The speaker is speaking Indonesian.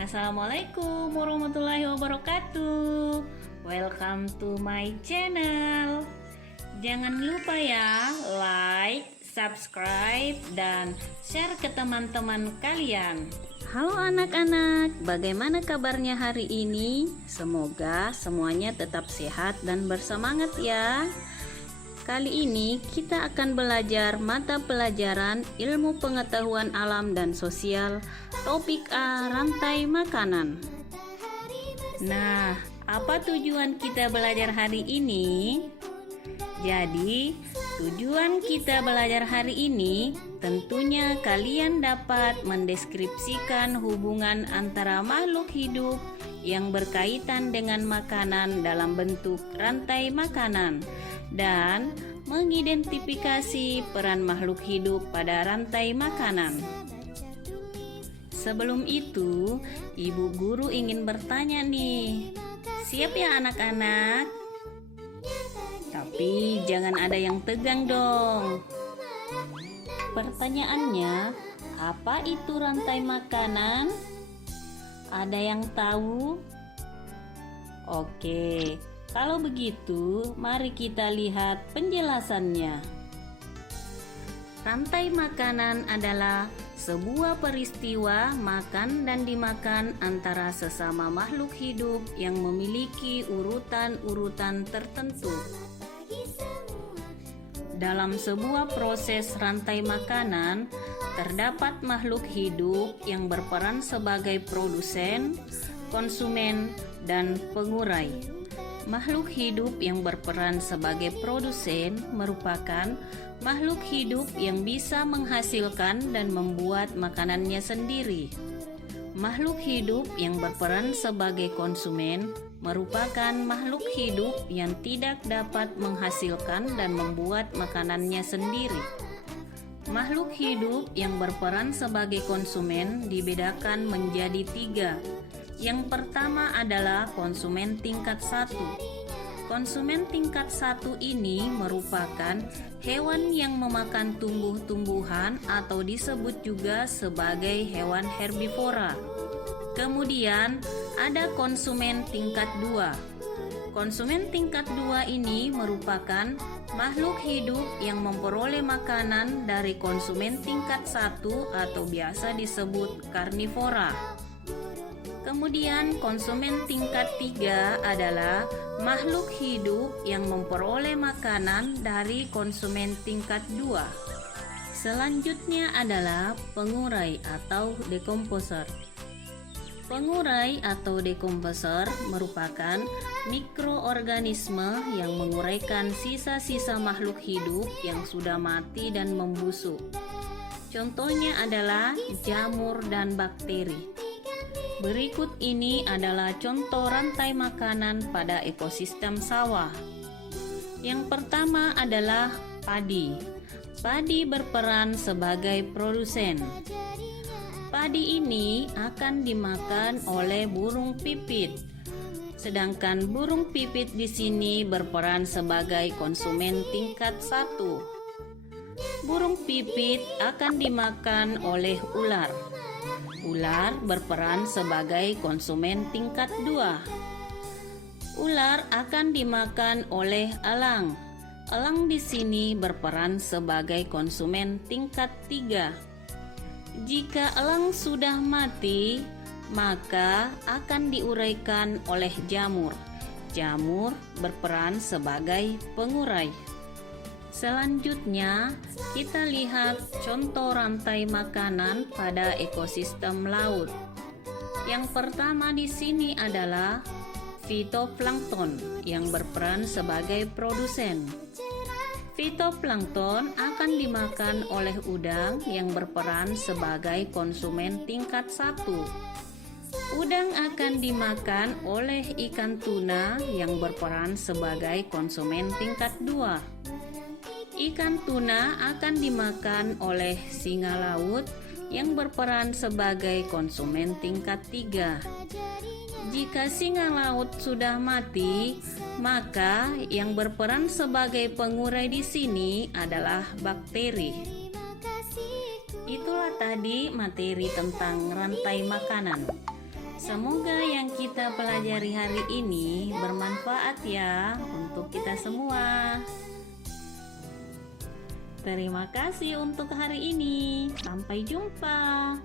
Assalamualaikum warahmatullahi wabarakatuh. Welcome to my channel. Jangan lupa ya, like, subscribe, dan share ke teman-teman kalian. Halo anak-anak, bagaimana kabarnya hari ini? Semoga semuanya tetap sehat dan bersemangat ya. Kali ini kita akan belajar mata pelajaran ilmu pengetahuan alam dan sosial, topik A, rantai makanan. Nah, apa tujuan kita belajar hari ini? Jadi, tujuan kita belajar hari ini tentunya kalian dapat mendeskripsikan hubungan antara makhluk hidup yang berkaitan dengan makanan dalam bentuk rantai makanan dan mengidentifikasi peran makhluk hidup pada rantai makanan. Sebelum itu, Ibu Guru ingin bertanya nih. Siap ya anak-anak? Tapi jangan ada yang tegang dong. Pertanyaannya, apa itu rantai makanan? Ada yang tahu? Oke, kalau begitu mari kita lihat penjelasannya. Rantai makanan adalah sebuah peristiwa makan dan dimakan antara sesama makhluk hidup yang memiliki urutan-urutan tertentu. Dalam sebuah proses rantai makanan, terdapat makhluk hidup yang berperan sebagai produsen, konsumen, dan pengurai. Makhluk hidup yang berperan sebagai produsen merupakan makhluk hidup yang bisa menghasilkan dan membuat makanannya sendiri. Makhluk hidup yang berperan sebagai konsumen merupakan makhluk hidup yang tidak dapat menghasilkan dan membuat makanannya sendiri. Makhluk hidup yang berperan sebagai konsumen dibedakan menjadi 3. Yang pertama adalah konsumen tingkat 1. Konsumen tingkat 1 ini merupakan hewan yang memakan tumbuh-tumbuhan atau disebut juga sebagai hewan herbivora. Kemudian ada konsumen tingkat 2. Konsumen tingkat 2 ini merupakan makhluk hidup yang memperoleh makanan dari konsumen tingkat 1 atau biasa disebut karnivora. Kemudian konsumen tingkat 3 adalah makhluk hidup yang memperoleh makanan dari konsumen tingkat 2. Selanjutnya adalah pengurai atau decomposer. Pengurai atau decomposer merupakan mikroorganisme yang menguraikan sisa-sisa makhluk hidup yang sudah mati dan membusuk. Contohnya adalah jamur dan bakteri. Berikut ini adalah contoh rantai makanan pada ekosistem sawah. Yang pertama adalah padi. Padi berperan sebagai produsen. Padi ini akan dimakan oleh burung pipit. Sedangkan burung pipit di sini berperan sebagai konsumen tingkat 1. Burung pipit akan dimakan oleh ular. Ular berperan sebagai konsumen tingkat 2. Ular akan dimakan oleh elang. Elang di sini berperan sebagai konsumen tingkat 3. Jika elang sudah mati, maka akan diuraikan oleh jamur. Jamur berperan sebagai pengurai. Selanjutnya, kita lihat contoh rantai makanan pada ekosistem laut. Yang pertama di sini adalah fitoplankton yang berperan sebagai produsen. Fitoplankton akan dimakan oleh udang yang berperan sebagai konsumen tingkat 1. Udang akan dimakan oleh ikan tuna yang berperan sebagai konsumen tingkat 2. Ikan tuna akan dimakan oleh singa laut yang berperan sebagai konsumen tingkat 3. Jika singa laut sudah mati, maka yang berperan sebagai pengurai di sini adalah bakteri. Itulah tadi materi tentang rantai makanan. Semoga yang kita pelajari hari ini bermanfaat ya untuk kita semua. Terima kasih untuk hari ini. Sampai jumpa.